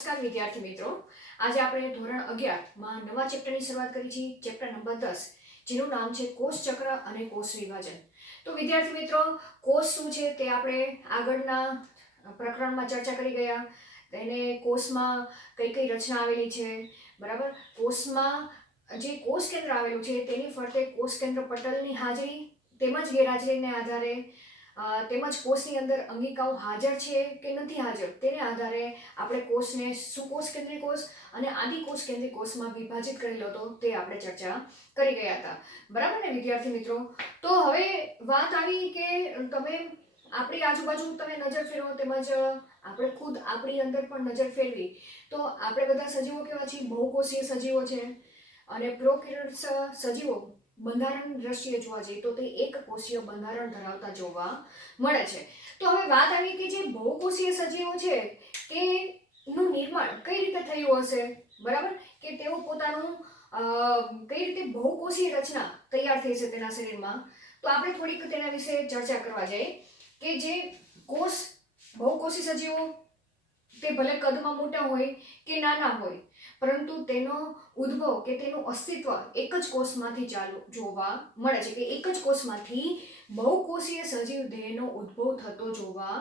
નમસ્કાર વિદ્યાર્થી મિત્રો, આજે આપણે ધોરણ 11 માં નવા ચેપ્ટરની શરૂઆત કરી છે. ચેપ્ટર નંબર 10 જેનું નામ છે કોષ ચક્ર અને કોષ વિભાજન. તો વિદ્યાર્થી મિત્રો, કોષ શું છે તે આપણે આગળના પ્રકરણમાં ચર્ચા કરી ગયા. તેને કોષમાં કઈ કઈ રચના આવેલી છે, બરાબર. કોષમાં જે કોષ કેન્દ્ર આવેલું છે તેની ફરતે કોષ કેન્દ્ર પટલની હાજરી તેમજ ગેરહાજરીને આધારે તેમજ કોષની અંદર અંગિકાઓ હાજર છે કે નથી હાજર તેને આધારે આપણે કોષને સુકોષ કેન્દ્રીય કોષ અને આદિકોષ કેન્દ્રીય કોષમાં વિભાજિત કરેલો હતો તે આપણે ચર્ચા કરી ગયા હતા, બરાબર ને વિદ્યાર્થી મિત્રો. તો હવે વાત આવી કે તમે આપણી આજુબાજુ તમે નજર ફેરવો તેમજ આપણે ખુદ આપણી અંદર પણ નજર ફેરવી તો આપણે બધા સજીવો કેવા છીએ? બહુકોષીય સજીવો છે. અને પ્રોકેરિયોટ્સ સજીવો બંધારણ દ્રષ્ટિએ જોવા જઈએ તો તે એક કોષીય બંધારણ ધરાવતા જોવા મળે છે. તો હવે વાત આવી કે જે બહુકોષીય સજીવો છે કે નું નિર્માણ કઈ રીતે થયું હશે, બરાબર, કે તેઓ પોતાનું કઈ રીતે બહુકોષીય રચના તૈયાર થઈ છે તેના શરીરમાં. તો આપણે થોડીક તેના વિશે ચર્ચા કરવા જઈએ કે જે કોષ બહુકોષી સજીવો તે ભલે કદમાં મોટા હોય કે નાના હોય, પરંતુ તેનો ઉદ્ભવ કે તેનું અસ્તિત્વ એક જ કોષમાંથી ચાલુ જોવા મળે છે, કે એક જ કોષમાંથી બહુકોષીય સજીવ દેહનો ઉદ્ભવ થતો જોવા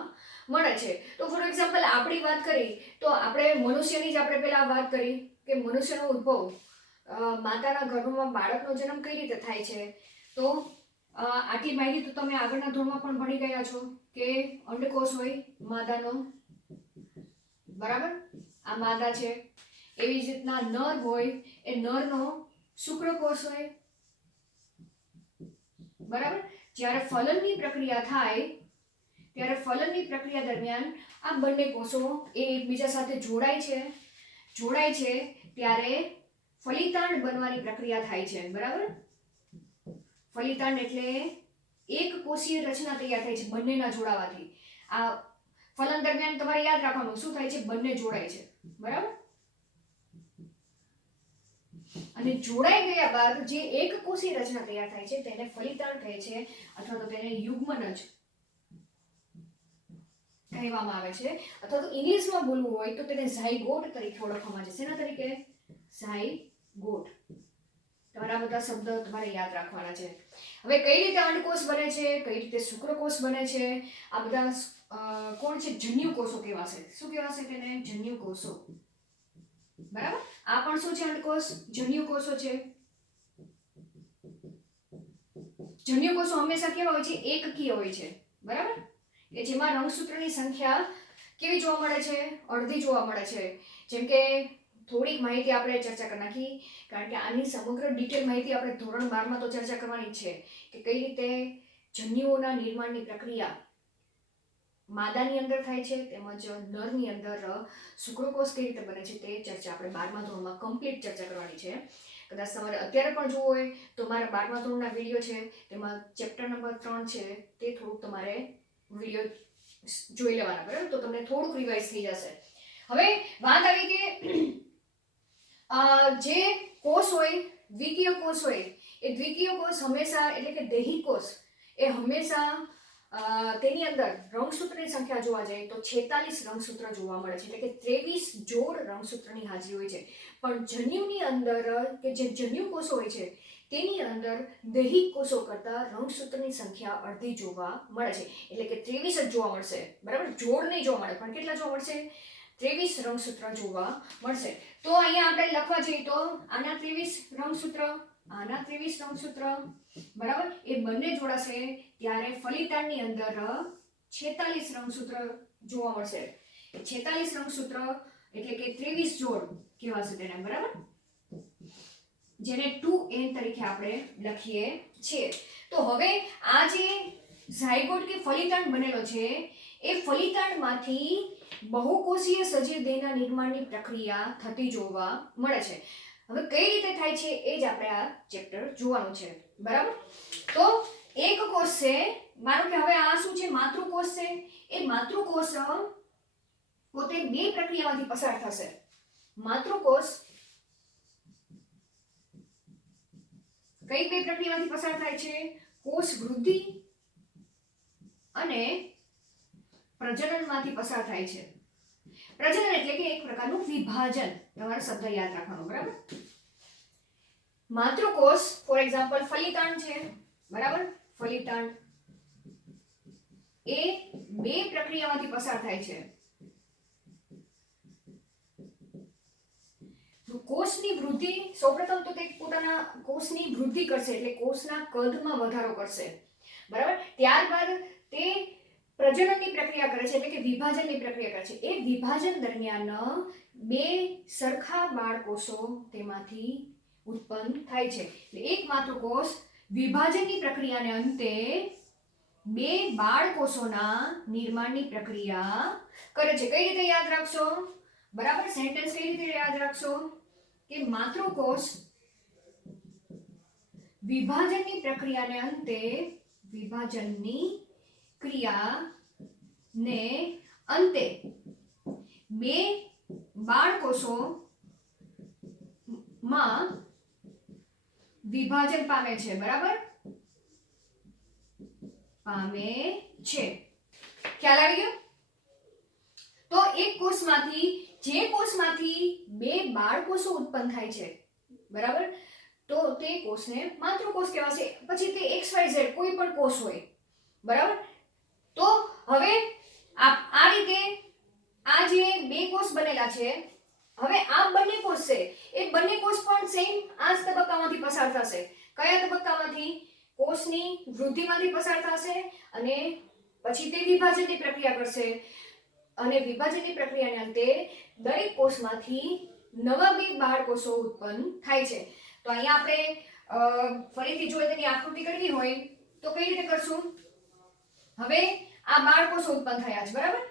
મળે છે. તો ફોર એક્ઝામ્પલ આપણી વાત કરી તો આપણે મનુષ્યની જ આપણે પહેલા વાત કરી કે મનુષ્યનો ઉદ્ભવ માતાના ગર્ભમાં બાળકનો જન્મ કઈ રીતે થાય છે. તો આટલી માહિતી તો તમે આગળના ધોરણમાં પણ ભણી ગયા છો કે અંડકોષ હોય માદાનો, બરાબર, આ માદા છે. એવી જ રીતના નર હોય એ નરનો શુક્રકોષ હોય, બરાબર. જ્યારે ફલનની પ્રક્રિયા થાય ત્યારે ફલનની પ્રક્રિયા દરમિયાન આ બંને કોષો એ એકબીજા સાથે જોડાય છે ત્યારે ફલિતાંડ બનવાની પ્રક્રિયા થાય છે, બરાબર. ફલિતાંડ એટલે એક કોષીય રચના તૈયાર થાય છે બંનેના જોડાવાથી. આ ફલન દરમિયાન તમારે યાદ રાખવાનું શું થાય છે? બંને જોડાય છે, બરાબર. અને જોડાઈ ગયા બાદ જે એક કોષીય રચના તૈયાર થાય છે તેને ફલિતાંડ કહે છે, અથવા તો તેને યુગ્મન જ કહેવામાં આવે છે. અથવા તો ઇંગ્લિશમાં બોલવું હોય તો તેને ઝાયગોટ તરીકે ઓળખવામાં આવે છે. શેના તરીકે? ઝાયગોટ. તમારા બધા શબ્દ તમારે યાદ રાખવાના છે. હવે કઈ રીતે અંડકોષ બને છે, કઈ રીતે શુક્રકોષ બને છે, આ બધા કોણ છે? જન્યુકોષો કહેવાશે. શું કહેવાશે તેને? જન્યુકોષો, બરાબર. આ પણ શું છે? અંડકોષ જન્યુકોષો છે. જન્યુકોષો હંમેશા કેવા હોય છે? એકકીય હોય છે, બરાબર, કે જેમાં રંગસૂત્રની સંખ્યા કેવી જોવા મળે છે? અડધી જોવા મળે છે. જેમ કે થોડીક માહિતી આપણે ચર્ચા કરી નાખી, કારણ કે આની સમગ્ર ડિટેલ માહિતી આપણે ધોરણ 12 માં તો ચર્ચા કરવાની છે કે કઈ રીતે જન્યુઓના નિર્માણની પ્રક્રિયા માદાની અંદર થાય છે તેમજ નરની અંદર શુક્રકોષ કઈ રીતે બને છે તે ચર્ચા આપણે 12મા ધોરણમાં કમ્પ્લીટ ચર્ચા કરવાની છે. કદાચ તમારે અત્યારે પણ જોવું હોય તો મારા 12મા ધોરણના વિડીયો છે તેમાં ચેપ્ટર નંબર 3 છે તે થોડુંક તમારે વિડીયો જોઈ લેવાના, બરાબર, તો તમને થોડુંક રિવાઇઝ થઈ જશે. હવે વાત આવી કે જે કોષ હોય દ્વિકીય કોષ હોય એ દ્વિકીય કોષ હંમેશા એટલે કે દેહી કોષ એ હંમેશા તેની અંદર રંગસૂત્રની સંખ્યા જોવા જાય તો 46 રંગસૂત્ર જોવા મળે છે, એટલે કે 23 જોડ રંગસૂત્રની હાજરી હોય છે. પણ જન્યુની અંદર કે જે જન્યુ કોષો હોય છે તેની અંદર દૈહિક કોષો કરતા રંગસૂત્રની સંખ્યા અડધી જોવા મળે છે, એટલે કે 23 જ જોવા મળશે, બરાબર. જોડ નહીં જોવા મળે પણ કેટલા જોવા મળશે? 23 રંગસૂત્ર જોવા મળશે. તો અહીંયા આપણે લખવા જઈએ તો આના 23 રંગસૂત્ર, આના 23 રંગસૂત્ર, બરાબર, એ બંને જોડાશે ત્યારે ફલિતાંડની અંદર 46 રંગસૂત્ર જોવા મળશે. 46 રંગસૂત્ર એટલે કે 23 જોડ કહેવાશે તેને, બરાબર, જેને 2n તરીકે આપણે લખીએ છીએ. તો હવે આ જે ઝાયગોટ કે ફલિતાંડ બનેલો છે એ ફલિતાંડમાંથી બહુકોષીય સજીવ દેહના નિર્માણની પ્રક્રિયા થતી જોવા મળે છે. હવે કઈ રીતે થાય છે એ જ આપણે આ ચેપ્ટર જોવાનું છે, બરાબર. તો એક કોષ છે, માનો કે હવે આ શું છે? માતૃકોષ છે. એ માતૃકોષ પોતે બે પ્રક્રિયામાંથી પસાર થશે. માતૃકોષ કઈ બે પ્રક્રિયામાંથી પસાર થાય છે? કોષ વૃદ્ધિ અને પ્રજનનમાંથી પસાર થાય છે. પ્રજનન એટલે કે એક પ્રકારનું વિભાજન, તમારે શબ્દ યાદ રાખવાનો, બરાબર. માતૃકોષ ફોર એક્ઝામ્પલ ફલિતાંડ છે, બરાબર. ફલિતાંડ એ બે પ્રક્રિયામાંથી પસાર થાય છે. કોષની વૃદ્ધિ, સૌપ્રથમ તો તે પોતાના કોષની વૃદ્ધિ કરશે એટલે કોષના કદમાં વધારો કરશે, બરાબર. ત્યારબાદ તે પ્રજનનની પ્રક્રિયા કરે છે એટલે કે વિભાજનની પ્રક્રિયા કરે છે. એ વિભાજન દરમિયાન બે સરખા બાળકોષો તેમાંથી ઉત્પન્ન થાય છે. એટલે એક માતૃકોષ વિભાજનની પ્રક્રિયાને અંતે બે બાળકોષોના નિર્માણની પ્રક્રિયા કરે છે. કઈ રીતે યાદ રાખશો, બરાબર. સેન્ટેન્સ કઈ રીતે યાદ રાખશો કે માતૃકોષ વિભાજનની પ્રક્રિયાને અંતે વિભાજનની ક્રિયાને અંતે બે બાળકોષોમાં વિભાજન પામે છે, બરાબર. પામે છે. ખ્યાલ આવી ગયો? તો એક કોષમાંથી, જે કોષમાંથી બે બાળકોષો ઉત્પન્ન થાય છે, બરાબર, તો તે કોષને માતૃકોષ કહેવાશે. પછી તે XYZ કોઈ પણ કોષ હોય, બરાબર. તો હવે આ રીતે આ જે બે કોષ બનેલા છે, હવે આ બંને કોષ છે એ બંને કોષ પણ સેમ આ જ તબક્કામાંથી પસાર થશે. કયા તબક્કામાંથી? કોષની વૃદ્ધિમાંથી પસાર થશે અને પછી તે વિભાજનની પ્રક્રિયા કરશે અને વિભાજનની પ્રક્રિયાને અંતે દરેક કોષમાંથી નવા બે બાળકોષો ઉત્પન્ન થાય છે. તો અહીંયા આપણે ફરીથી જો તેની આકૃતિ કરવી હોય તો કઈ રીતે કરશું? હવે આ બાળકોષો ઉત્પન્ન થયા છે, બરાબર.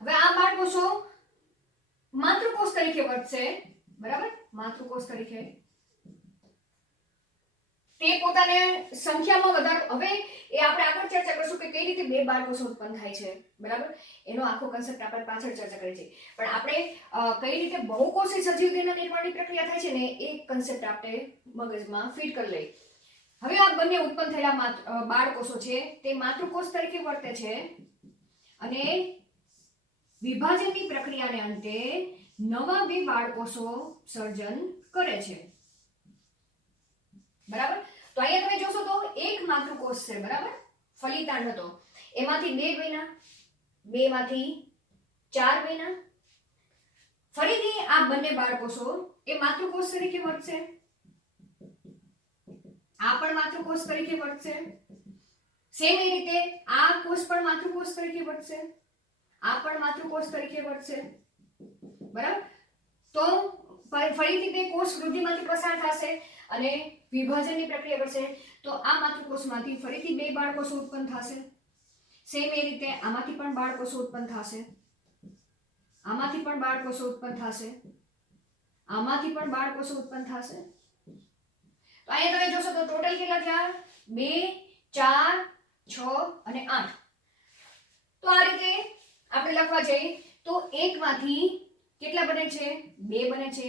હવે આ બાળકોષો માતૃકોષ તરીકે વર્તશે, બરાબર. માતૃકોષ તરીકે તે પોતાને સંખ્યામાં વધારો, હવે એ આપણે આગળ ચર્ચા કરશું કે કઈ રીતે બે બાળકોષો ઉત્પન્ન થાય છે, બરાબર. એનો આખો કન્સેપ્ટ આપણે પાછળ ચર્ચા કરી છે. પણ આપણે કઈ રીતે બહુકોષી સજીવના નિર્માણની પ્રક્રિયા થાય છે ને એ કન્સેપ્ટ આપણે મગજમાં ફીટ કરી લઈએ. હવે આ બંને ઉત્પન્ન થયેલા બાળકોષો છે તે માતૃકોષ તરીકે વર્તે છે અને વિભાજનની પ્રક્રિયાને અંતે નવા બે બાળકોષો સર્જન કરે છે, બરાબર. તો અહીંયા તમે જોશો તો એક માતૃકોષ છે, બરાબર. ફલિતાંડ હતો, એમાંથી બે બન્યા, બે માંથી ચાર બન્યા. ફરીથી આ બંને બાળકોષો એ માતૃકોષ તરીકે વર્તશે, આ પણ માતૃકોષ તરીકે વર્તશે. સેમ એ રીતે આ કોષ પણ માતૃકોષ તરીકે વર્તશે, આ પણ માતૃકોષ તરીકે વર્તશે, બરાબર. તો ફરીથી તે કોષ વૃદ્ધિમાંથી પસાર થશે અને વિભાજનની પ્રક્રિયા કરશે. તો આ માતૃકોષમાંથી ફરીથી બે બાળકોષો ઉત્પન્ન થશે. સેમ એ રીતે આમાંથી પણ બાળકોષો ઉત્પન્ન થશે, આમાંથી પણ બાળકોષો ઉત્પન્ન થશે, આમાંથી પણ બાળકોષો ઉત્પન્ન થશે. તો અહીંયા તમે જોશો તો ટોટલ કેટલા થયા? 2 4 6 અને 8. તો આ રીતે આપણે લખવા જઈએ તો એકમાંથી કેટલા બને છે? 2 બને છે,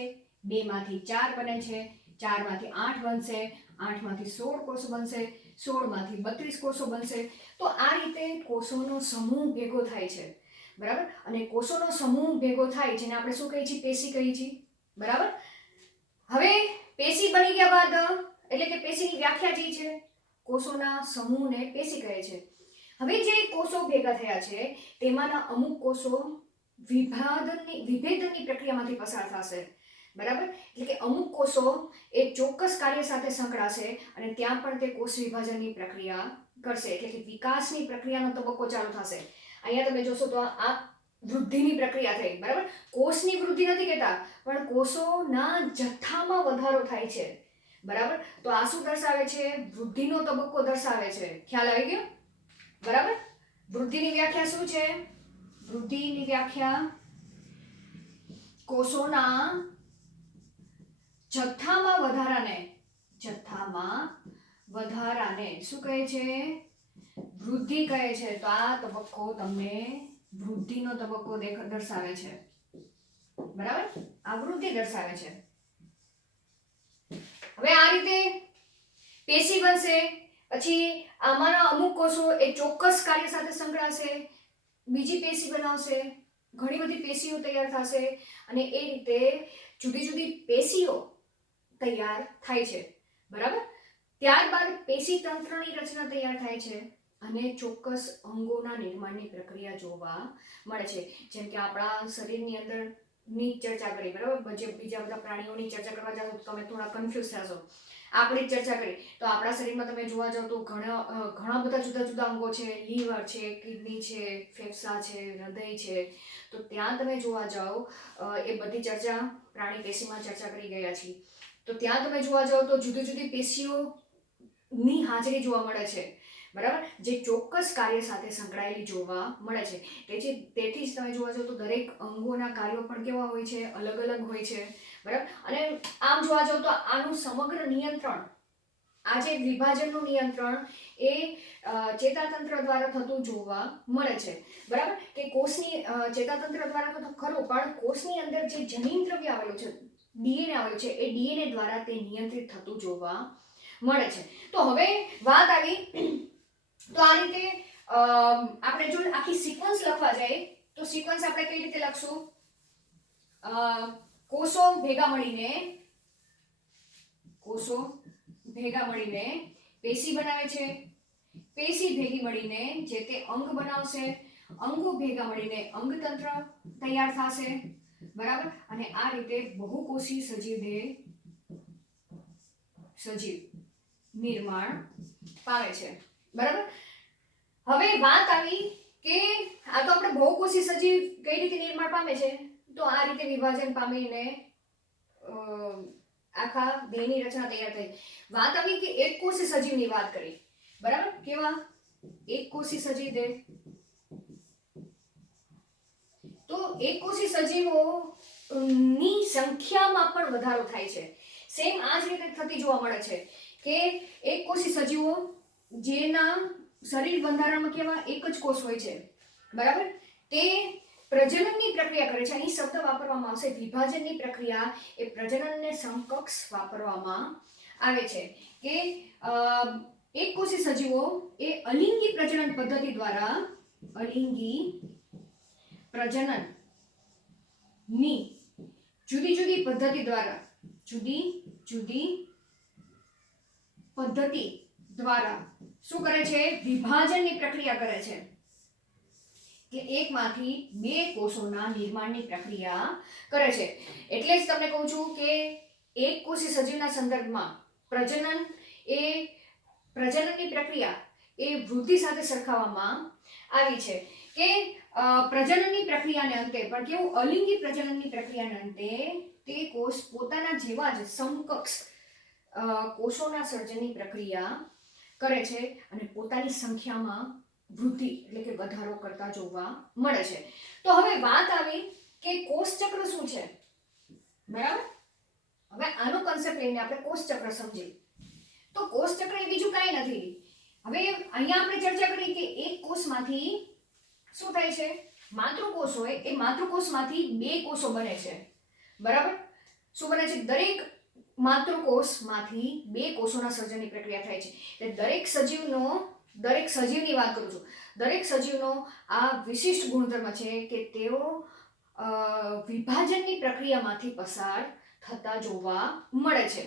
2 માંથી 4 બને છે, 4 માંથી 8 બનશે, 8 માંથી 16 કોષો બનશે, 16 માંથી 32 કોષો બનશે. તો આ રીતે કોષોનો સમૂહ ભેગો થાય છે, બરાબર. અને કોષોનો સમૂહ ભેગો થાય જેને આપણે શું કહીએ છીએ? પેશી કહીએ છીએ, બરાબર. હવે પેશી બની ગયા બાદ એટલે કે પેશીની વ્યાખ્યા જે છે કોષોના સમૂહને પેશી કહે છે. હવે જે કોષો ભેગા થયા છે તેમાંના અમુક કોષો વિભેદનની પ્રક્રિયામાંથી પસાર થશે, બરાબર. એટલે કે અમુક કોષો એ ચોક્કસ કાર્ય સાથે સંકળાશે અને ત્યાં પણ તે કોષ વિભાજનની પ્રક્રિયા કરશે, એટલે કે વિકાસની પ્રક્રિયાનો તબક્કો ચાલુ થશે. અહીંયા તમે જોશો તો આ વૃદ્ધિની પ્રક્રિયા થઈ, બરાબર. કોષની વૃદ્ધિ નથી કહેતા પણ કોષોના જથ્થામાં વધારો થાય છે, બરાબર. તો આ શું દર્શાવે છે? વૃદ્ધિનો તબક્કો દર્શાવે છે. ખ્યાલ આવી ગયો, બરાબર. વૃદ્ધિની વ્યાખ્યા શું છે? વૃદ્ધિની વ્યાખ્યા કોષોના જથ્થામાં વધારાને શું કહે છે? વૃદ્ધિ કહે છે. તો આ તબક્કો તમને વૃદ્ધિનો તબક્કો દર્શાવે છે, બરાબર. આ વૃદ્ધિ દર્શાવે છે. હવે આ રીતે પેશી બનશે, પછી આમાંના અમુક કોષો એ ચોક્કસ કાર્ય સાથે સંકળાશે, બીજી પેશી બનાવશે, ઘણી બધી પેશીઓ તૈયાર થશે અને એ રીતે જુદી જુદી પેશીઓ તૈયાર થાય છે, બરાબર. ત્યારબાદ પેશી તંત્રની રચના તૈયાર થાય છે અને ચોક્કસ અંગોના નિર્માણની પ્રક્રિયા જોવા મળે છે. જેમ કે આપણા શરીરની અંદર ની ચર્ચા કરી, બરાબર. જે બીજા બધા પ્રાણીઓની ચર્ચા કરવા જાઓ તો તમે થોડા કન્ફ્યુઝ થશો. આપણી ચર્ચા કરી તો આપણા શરીરમાં તમે જોવા જાઓ તો ઘણા બધા જુદા જુદા અંગો છે. લીવર છે, કિડની છે, ફેફસા છે, હૃદય છે. તો ત્યાં તમે જોવા જાઓ એ બધી ચર્ચા પ્રાણી પેશીમાં ચર્ચા કરી ગયા છીએ. તો ત્યાં તમે જોવા જાઓ તો જુદી જુદી પેશીઓની હાજરી જોવા મળે છે, બરાબર, જે ચોક્કસ કાર્ય સાથે સંકળાયેલી જોવા મળે છે. તેથી જ તમે જોવા જાઓ તો દરેક અંગોના કાર્યો પણ કેવા હોય છે, અલગ અલગ હોય છે, બરાબર. અને આમ જોવા જાઓ તો આનું સમગ્ર નિયંત્રણ, આ જે વિભાજનનું નિયંત્રણ એ ચેતાતંત્ર દ્વારા થતું જોવા મળે છે, બરાબર. કે કોષની ચેતાતંત્ર દ્વારા થતું ખરું, પણ કોષની અંદર જે જનીન દ્રવ્ય આવેલું છે, ડીએનએ આવેલું છે, એ ડીએનએ દ્વારા તે નિયંત્રિત થતું જોવા મળે છે. તો હવે વાત આવી તો આ રીતે આપણે જો આખી સિક્વન્સ લખવા જાય તો સિક્વન્સ આપણે કઈ રીતે લખશું? કોષો ભેગા મળીને પેશી બનાવે છે, પેશી ભેગી મળીને જે તે અંગ બનાવશે, અંગો ભેગા મળીને અંગતંત્ર તૈયાર થશે, બરાબર. અને આ રીતે બહુકોષી સજીવ નિર્માણ પામે છે, બરાબર. હવે વાત આવી કે આ તો આપણે બહુકોષી સજીવ કઈ રીતે નિર્માણ પામે છે, તો આ રીતે વિભાજન પામીને આખા દેહની રચના તૈયાર થઈ. વાત આવી કે એકકોષી સજીવની વાત કરી, બરાબર. કેવા એકકોષી સજીવ દેહ? તો એકકોષી સજીવો ની સંખ્યામાં પણ વધારો થાય છે. સેમ આ જ રીતે થતી જોવા મળે છે કે એકકોષી સજીવો જેના શરીર બંધારણમાં કેવા એક જ કોષ હોય છે, બરાબર, તે પ્રજનનની પ્રક્રિયા કરે છે. અહીં શબ્દ વાપરવામાં આવશે વિભાજનની પ્રક્રિયા, એ પ્રજનનને સમકક્ષ વાપરવામાં આવે છે કે એકકોષી સજીવો એ અલિંગી પ્રજનન પદ્ધતિ દ્વારા પ્રજનનની જુદી જુદી પદ્ધતિ દ્વારા શું કરે છે? વિભાજનની પ્રક્રિયા કરે છે કે એકમાંથી બે કોષોના નિર્માણની પ્રક્રિયા કરે છે. એટલે જ તમને કહું છું કે એકકોષી સજીવના સંદર્ભમાં પ્રજનનની પ્રક્રિયા એ વૃદ્ધિ સાથે સરખાવવામાં આવી છે કે પ્રજનનની પ્રક્રિયાને અંતે પણ કેવું અલિંગી પ્રજનનની પ્રક્રિયાને અંતે તે કોષ પોતાના જેવા જ સમકક્ષ કોષોના સર્જનની પ્રક્રિયા કરે છે અને પોતાની સંખ્યામાં વૃદ્ધિ એટલે કે વધારો કરતા જોવા મળે છે. તો હવે વાત આવી કે કોષચક્ર શું છે, બરાબર. હવે આનો કન્સેપ્ટ લઈને આપણે કોષચક્ર સમજીએ. તો કોષચક્ર એ બીજું કાંઈ નથી. હવે અહીંયા આપણે ચર્ચા કરી કે એક કોષમાંથી શું થાય છે? માતૃકોષ હોય એ માતૃકોષમાંથી બે કોષો બને છે, બરાબર. શું બને છે? દરેક માતૃકોષમાંથી બે કોષોના સર્જનની પ્રક્રિયા થાય છે. એટલે દરેક સજીવની વાત કરું છું. દરેક સજીવનો આ વિશિષ્ટ ગુણધર્મ છે કે તેઓ વિભાજનની પ્રક્રિયામાંથી પસાર થતા જોવા મળે છે,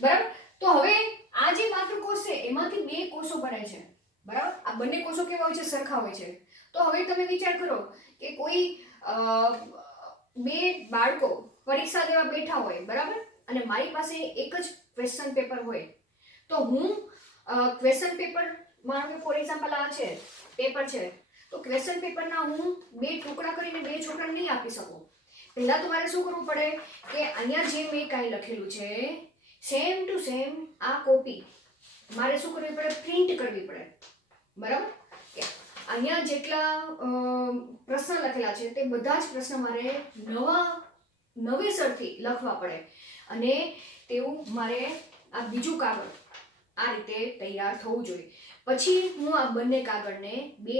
બરાબર. તો હવે આ જે માતૃકોષ છે એમાંથી બે કોષો બને છે, બરાબર. આ બંને કોષો કેવા હોય છે? સરખા હોય છે. તો હવે તમે વિચાર કરો કે કોઈ બે બાળકો પરીક્ષા દેવા બેઠા હોય, બરાબર, અને મારી પાસે એક જ ક્વેશ્ચન પેપર હોય, તો હું ક્વેશ્ચન પેપર, માનો કે ફોર એક્ઝામ્પલ આ છે પેપર છે, તો ક્વેશ્ચન પેપરના હું બે ટુકડા કરીને બે છોકરાને નહીં આપી શકું. પહેલા તો મારે શું કરવું પડે કે અહીંયા જે મેં કાંઈ લખેલું છે સેમ ટુ સેમ આ કોપી મારે શું કરવી પડે? પ્રિન્ટ કરવી પડે, બરાબર. અહીંયા જેટલા પ્રશ્ન લખેલા છે તે બધા જ પ્રશ્ન મારે નવેસરથી લખવા પડે અને તેવું મારે આ બીજું કાગળ આ રીતે તૈયાર થવું જોઈએ. પછી હું આ બંને કાગળને બે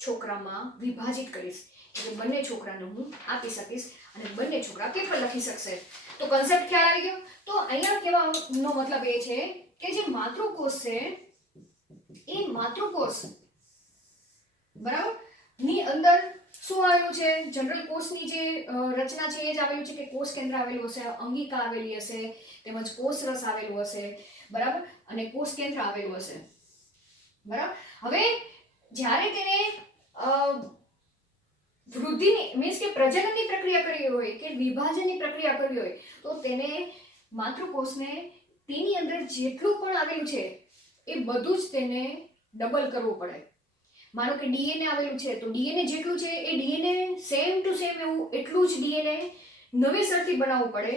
છોકરામાં વિભાજિત કરીશ એટલે બંને છોકરાને હું આપી શકીશ અને બંને છોકરા પેપર લખી શકશે. તો કન્સેપ્ટ ખ્યાલ આવી ગયો? તો અહીંયા કહેવાનો મતલબ એ છે કે જે માતૃકોષ છે એ માતૃકોષ, બરાબર, ની અંદર શું આવેલું છે? જનરલ કોષની જે રચના છે એ જ આવેલું છે કે કોષ કેન્દ્ર આવેલું હશે, અંગિકા આવેલી હશે, તેમજ કોષ રસ આવેલું હશે, બરાબર, અને કોષ કેન્દ્ર આવેલું હશે, બરાબર. હવે જ્યારે તેને વૃદ્ધિની મીન્સ કે પ્રજનનની પ્રક્રિયા કરવી હોય કે વિભાજનની પ્રક્રિયા કરવી હોય તો તેને માતૃકોષને તેની અંદર જેટલું પણ આવેલું છે એ બધું જ તેને ડબલ કરવું પડે. માનો કે ડીએનએ આવેલું છે તો ડીએનએ જેટલું છે એ ડીએનએ સેમ ટુ સેમ એવું એટલું જ ડીએનએ નવેસરથી બનાવવું પડે.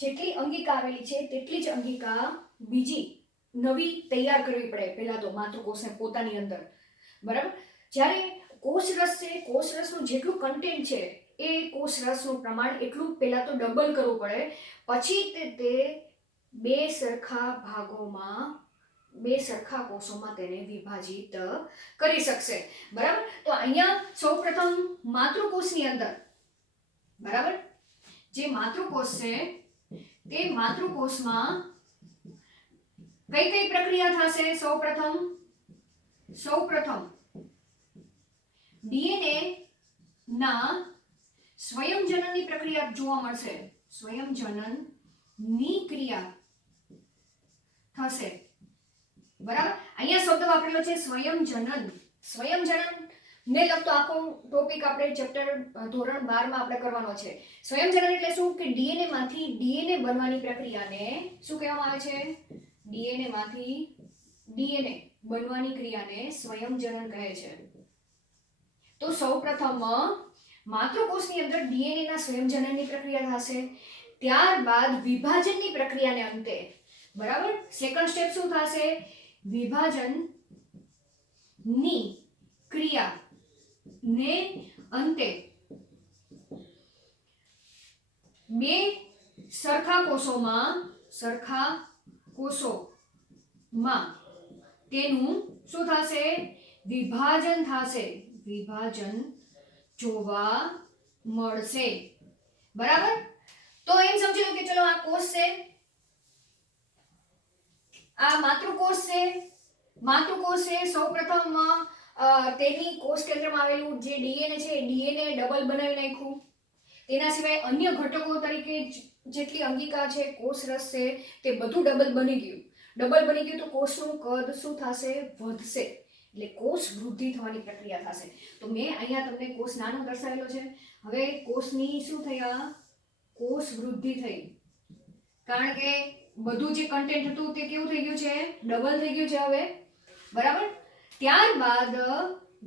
જેટલી અંગિકા આવેલી છે તેટલી જ અંગિકા બીજી નવી તૈયાર કરવી પડે પહેલા તો માતૃકોષને પોતાની અંદર, બરાબર. જ્યારે કોષરસ છે, કોષરસનું જેટલું કન્ટેન્ટ છે એ કોષરસનું પ્રમાણ એટલું પહેલા તો ડબલ કરવું પડે, પછી તે બે સરખા ભાગોમાં, બે સરખા કોષોમાં તેને વિભાજિત કરી શકશે, બરાબર. તો અહીંયા સૌપ્રથમ માતૃકોષની અંદર, બરાબર, જે માતૃકોષ છે તે માતૃકોષમાં કઈ કઈ પ્રક્રિયા થશે? સૌપ્રથમ ડીએનએ ના સ્વયંજનનની પ્રક્રિયા જોવા મળશે. સ્વયંજનનની ક્રિયા થશે, બરાબર. અહીંયા શબ્દ વાપરેલો છે સ્વયંજનન. સ્વયંજનન ને લગતો આખો ટોપિક આપણે ચેપ્ટર ધોરણ 12 માં આપણે કરવાનો છે. સ્વયંજનન એટલે શું? કે ડીએનએ માંથી ડીએનએ બનવાની પ્રક્રિયાને શું કહેવામાં આવે છે? ડીએનએ માંથી ડીએનએ બનવાની ક્રિયાને સ્વયંજનન કહે છે. તો સૌપ્રથમ માતૃકોષની અંદર ડીએનએ ના સ્વયંજનનની પ્રક્રિયા થશે, ત્યારબાદ વિભાજનની પ્રક્રિયાને અંતે, બરાબર, સેકન્ડ સ્ટેપ શું થશે? વિભાજનની ક્રિયા ને અંતે બે સરખા કોષોમાં તેનું શું થશે? વિભાજન થશે, વિભાજન જોવા મળશે, બરાબર. તો એમ સમજી લો કે ચલો આ કોષ છે, આ માતૃકોષ છે. સૌપ્રથમ તેની કોષ કેન્દ્રમાં આવેલું જે ડીએનએ છે એ ડીએનએ ડબલ બનાવી નાખ્યું. તેના સિવાય અન્ય ઘટકો તરીકે જેટલી અંગિકા છે, કોષ રસ છે, તે બધું ડબલ બની ગયું તો કોષનું કદ શું થશે? વધશે. એટલે કોષ વૃદ્ધિ થવાની પ્રક્રિયા થશે. તો મેં અહીંયા તમને કોષ નાનો દર્શાવેલો છે. હવે કોષની શું થયા? કોષ વૃદ્ધિ થઈ, કારણ કે બધું જે કન્ટેન્ટ હતું તે કેવું થઈ ગયું છે? ડબલ થઈ ગયું છે હવે, બરાબર. ત્યારબાદ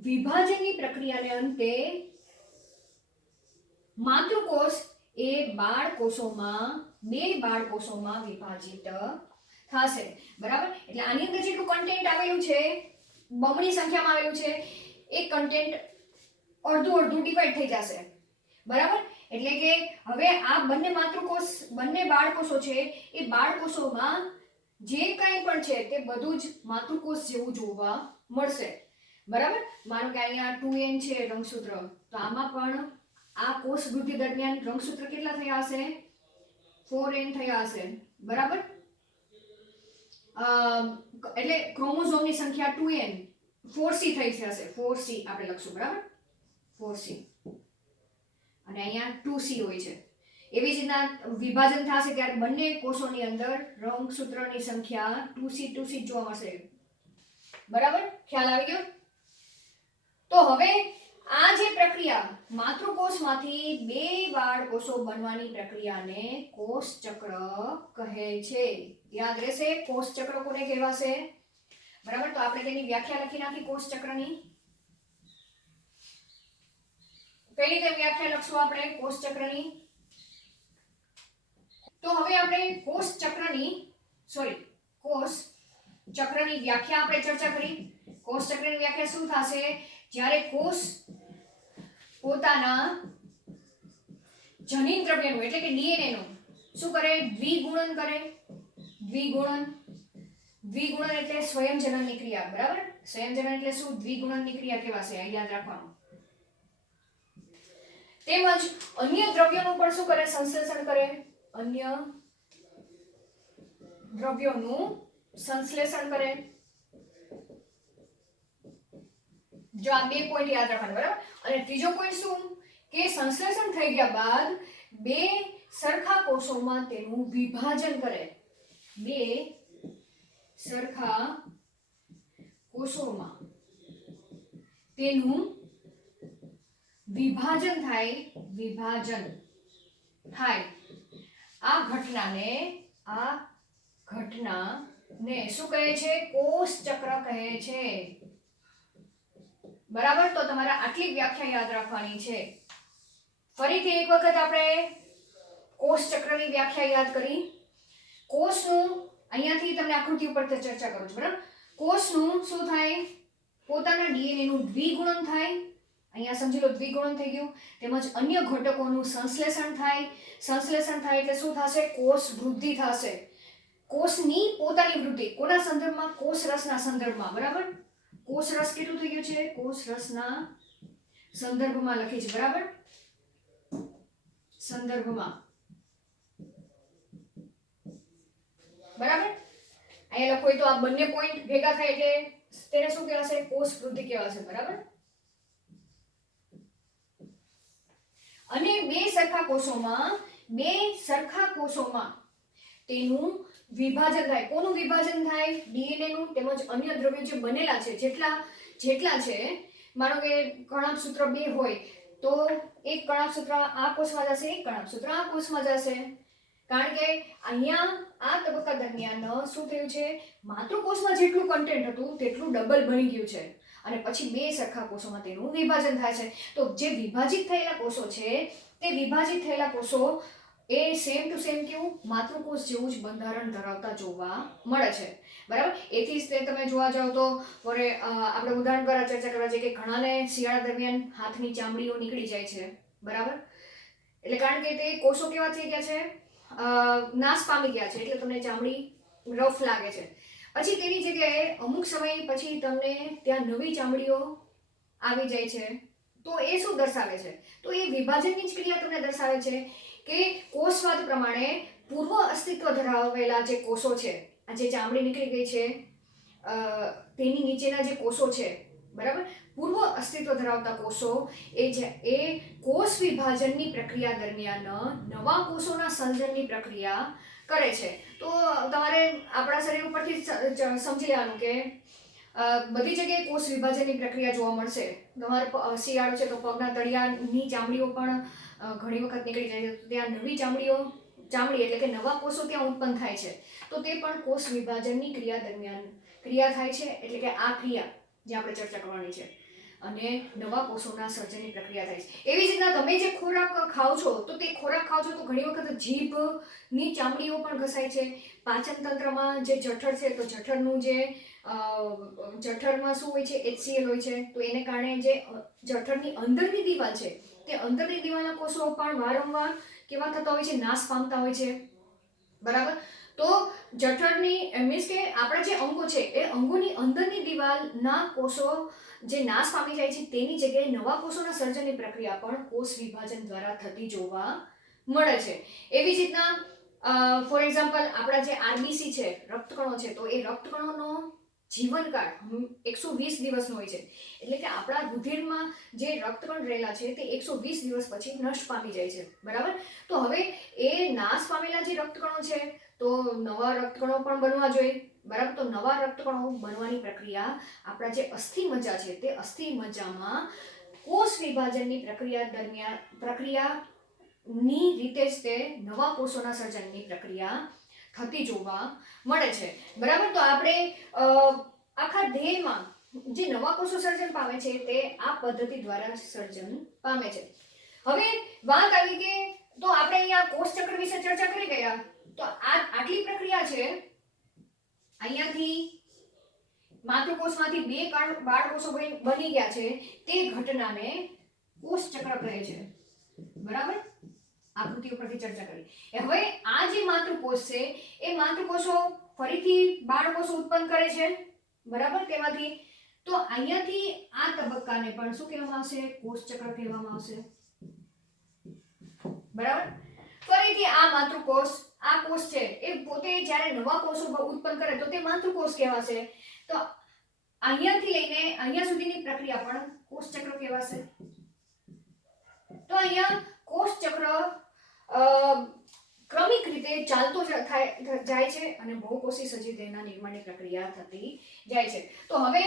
વિભાજનની પ્રક્રિયાને અંતે માતૃકોષ એ બે બાળકોષોમાં વિભાજિત થશે, બરાબર. એટલે આની અંદર જેટલું કન્ટેન્ટ આવેલું છે, બમણી સંખ્યામાં આવેલું છે, એ કન્ટેન્ટ અડધું ડિવાઈડ થઈ જશે, બરાબર. એટલે કે હવે આ બંને બાળકોષો છે એ બાળકોષોમાં જે કંઈ પણ છે તે બધું જ માતૃકોષ જેવું જોવા મળશે, બરાબર. માનો કે અહીંયા 2n છે રંગસૂત્ર, તો આમાં પણ આ કોષ વૃદ્ધિ દરમિયાન રંગસૂત્ર કેટલા થયા હશે? 4n થયા હશે, બરાબર. એટલે ક્રોમોઝોમની સંખ્યા 2n 4c થઈ હશે, 4c આપણે લખશું, બરાબર, 4c, અને અહીંયા 2c હોય છે. એવી જ રીતના વિભાજન થશે ત્યારે બંને કોષોની અંદર રંગસૂત્રની સંખ્યા 2c જોવા મળશે, બરાબર. ખ્યાલ આવી ગયો? તો હવે આ જે પ્રક્રિયા માતૃકોષમાંથી બે બાળકોષો બનવાની પ્રક્રિયાને કોષ ચક્ર કહે છે. યાદ રહેશે, કોષ ચક્ર કોને કહેવાશે? બરાબર. તો આપણે તેની વ્યાખ્યા લખી નાખી કોષ ચક્રની. કઈ રીતે વ્યાખ્યા લખશું આપણે કોષ ચક્રની? તો હવે આપણે કોષ ચક્રની વ્યાખ્યા આપણે ચર્ચા કરી. કોષ ચક્રની વ્યાખ્યા શું થશે? જ્યારે કોષ પોતાના જનીન દ્રવ્યનું એટલે કે ડીએનએ નું શું કરે? દ્વિગુણન કરે. દ્વિગુણન એટલે સ્વયંજનનની ક્રિયા, બરાબર. સ્વયંજનન એટલે શું? દ્વિગુણનની ક્રિયા કહેવાશે, આ યાદ રાખવાનું. તેમજ અન્ય દ્રવ્યોનું પણ શું કરે? સંશ્લેષણ કરે. અન્ય દ્રવ્યોનું સંશ્લેષણ કરે. જો આ 2 પોઈન્ટ યાદ રાખવાના, બરાબર. અને ત્રીજો પોઈન્ટ શું કે સંશ્લેષણ થઈ ગયા બાદ 2 સરખા કોષોમાં તેનું વિભાજન કરે. 2 સરખા કોષોમાં તેનું વિભાજન થાય. આ ઘટનાને શું કહે છે? કોષ ચક્ર કહે છે. બરાબર. તો તમારે આટલી વ્યાખ્યા યાદ રાખવાની છે. ફરીથી એક વખત આપણે કોષ ચક્રની વ્યાખ્યા યાદ કરી. કોષનું અહીંયાથી તમને આકૃતિ ઉપર ચર્ચા કરું છું, બરાબર. કોષનું શું થાય? પોતાના ડીએનએ નું દ્વિગુણન થાય. અહીંયા સમજી લો દ્વિગુણન થઈ ગયું. તેમજ અન્ય ઘટકોનું સંશ્લેષણ થાય. સંશ્લેષણ થાય એટલે શું થશે? કોષ વૃદ્ધિ થશે. કોષની પોતાની વૃદ્ધિ. કોના સંદર્ભમાં? કોષ રસના સંદર્ભમાં, બરાબર. કોષ રસ કેટલું થઈ ગયું છે? કોષ રસના સંદર્ભમાં લખી છે, બરાબર. સંદર્ભમાં, બરાબર. અહીંયા લખો તો આ બંને પોઈન્ટ ભેગા થાય એટલે તેને શું કહેવાશે? કોષ વૃદ્ધિ કહેવાશે, બરાબર. અને 2 સરખા કોષોમાં તેનું વિભાજન થાય. કોનું વિભાજન થાય? ડીએનએ નું તેમજ અન્ય દ્રવ્યો જે બનેલા છે જેટલા છે. માનો કે કણાભસૂત્ર 2 હોય તો એક કણાભસૂત્ર આ કોષમાં જશે, એક કણાભસૂત્ર આ કોષમાં જશે. કારણ કે અહીંયા આ તબક્કા દરમિયાન શું થયું છે? માતૃકોષમાં જેટલું કન્ટેન્ટ હતું તેટલું ડબલ બની ગયું છે. અને પછી 2 સરખા કોષોમાં તેનું વિભાજન થાય છે. તો જે વિભાજિત થયેલા કોષો છે તે વિભાજિત થયેલા કોષો એ સેમ ટુ સેમ કેવું? માતૃકોષ જેવું જ બંધારણ ધરાવતા જોવા મળે છે, બરાબર. એથી જ તમે જોવા જાવ તો આપણે ઉદાહરણ દ્વારા ચર્ચા કરવા છે કે ઘણાને શિયાળા દરમિયાન હાથની ચામડીઓ નીકળી જાય છે, બરાબર. એટલે કારણ કે તે કોષો કેવા થઈ ગયા છે? નાશ પામી ગયા છે. એટલે તમને ચામડી રફ લાગે છે. પછી તેની જગ્યાએ અમુક સમય પછી તમને ત્યાં નવી ચામડીઓ આવી જાય છે. તો એ શું દર્શાવે છે? તો એ વિભાજનની જ ક્રિયા તમને દર્શાવે છે કે કોષવાદ પ્રમાણે પૂર્વ અસ્તિત્વ ધરાવેલા જે કોષો છે, આ જે ચામડી નીકળી ગઈ છે તેની નીચેના જે કોષો છે, બરાબર. પૂર્વ અસ્તિત્વ ધરાવતા કોષો એ કોષ વિભાજનની પ્રક્રિયા દરમિયાન નવા કોષોના સર્જનની પ્રક્રિયા કરે છે. તો તમારે આપણા શરીર ઉપરથી સમજી લેવાનું કે બધી જગ્યાએ કોષ વિભાજનની પ્રક્રિયા જોવા મળશે. તમારે શિયાળો છે તો પગના તળિયાની ચામડીઓ પણ ઘણી વખત નીકળી જાય છે. ત્યાં નવી ચામડી એટલે કે નવા કોષો ત્યાં ઉત્પન્ન થાય છે. તો તે પણ કોષ વિભાજનની ક્રિયા દરમિયાન ક્રિયા થાય છે. એટલે કે આ ક્રિયા જે આપણે ચર્ચા કરવાની છે. અને નવા કોષોના સર્જનની પ્રક્રિયા થાય છે. એવી જ રીતના તમે જે ખોરાક ખાઓ છો તો તે ખોરાક ખાઓ છો તો ઘણી વખત જીભની ચામડીઓ પણ ઘસાય છે. પાચન તંત્રમાં જે જઠર છે તો જઠરમાં શું હોય છે? HCl હોય છે. તો એને કારણે જે જઠરની અંદરની દિવાલ છે તે અંદરની દિવાલના કોષો પણ વારંવાર કેવા થતા હોય છે? નાશ પામતા હોય છે, બરાબર. તો જઠરની મીન્સ કે આપણા જે અંગો છે એ અંગોની અંદરની દિવાલના કોષો જે નાશ પામી જાય છે તેની જગ્યાએ નવા કોષોના સર્જનની પ્રક્રિયા પણ કોષ વિભાજન દ્વારા થતી જોવા મળે છે. એવી જ રીતના ફોર એક્ઝામ્પલ આપણા જે RBC છે, રક્તકણો છે, તો એ રક્તકણોનો જીવનકાળ 120 દિવસનો હોય છે. એટલે કે આપણા રુધિરમાં જે રક્તકણ રહેલા છે તે 120 દિવસ પછી નષ્ટ પામી જાય છે, બરાબર. તો હવે એ નાશ પામેલા જે રક્તકણો છે તો નવા રક્તકણો પણ બનવા જોઈએ, બરાબર. તો નવા રક્તકણો બનવાની પ્રક્રિયા આપણા જે અસ્થિ મજ્જા છે તે અસ્થિ મજ્જામાં કોષ વિભાજનની પ્રક્રિયાની રીતે જ તે નવા કોષોના સર્જનની પ્રક્રિયા થતી જોવા મળે છે, બરાબર. તો આપણે આખા દેહમાં જે નવા કોષો સર્જન પામે છે તે આ પદ્ધતિ દ્વારા સર્જન પામે છે. હવે વાત આવી કે તો આપણે અહીંયા કોષ ચક્ર વિશે ચર્ચા કરી ગયા. તો આટલી પ્રક્રિયા છે. અહીંયાથી માતૃકોષમાંથી 2 બાળકોષો બની ગયા છે તે ઘટનાને કોષ ચક્ર કહે છે, બરાબર. આકૃતિ ઉપરથી ચર્ચા કરી. હવે આ જે માતૃકોષ છે એ માતૃકોષો ફરીથી બાળકોષો ઉત્પન્ન કરે છે, બરાબર. તેમાંથી તો અહીંયાથી આ તબક્કાને પણ શું કહેવામાં આવશે? કોષ ચક્ર કહેવામાં આવશે, બરાબર. ફરીથી આ માતૃકોષ આ કોષ છે એ પોતે જ્યારે નવા કોષો ઉત્પન્ન કરે તો તે માતૃકોષ કહેવાશે. તો અહીંયાથી લઈને અહીંયા સુધીની પ્રક્રિયા પણ કોષચક્ર કહેવાશે. તો અહીંયા કોષચક્ર ક્રમિક રીતે ચાલતો જાય છે અને બહુકોષી સજીવ દેહના નિર્માણની પ્રક્રિયા થતી જાય છે. તો હવે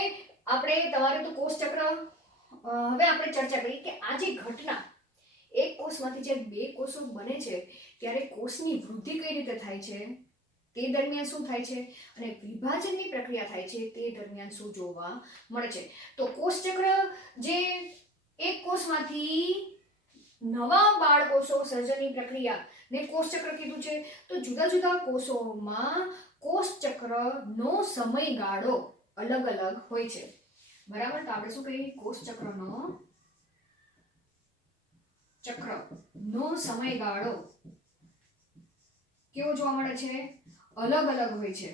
આપણે તમારે તો કોષચક્ર હવે આપણે ચર્ચા કરી કે આ જે ઘટના એક કોષમાંથી જે બે કોષો બને છે ત્યારે કોષની વૃદ્ધિ કઈ રીતે થાય છે તે દરમિયાન શું થાય છે અને વિભાજનની પ્રક્રિયા થાય છે તે દરમિયાન શું જોવા મળે છે. તો કોષચક્ર જે એક કોષમાંથી નવા બાળકોષો સર્જનની પ્રક્રિયા ને કોષચક્ર કીધું છે. તો જુદા જુદા કોષોમાં કોષચક્રનો સમયગાળો અલગ અલગ હોય છે. બરાબર. તો આપણે શું કહીએ કોષચક્રનો સમયગાળો કેવો જોવા મળે છે અલગ અલગ હોય છે.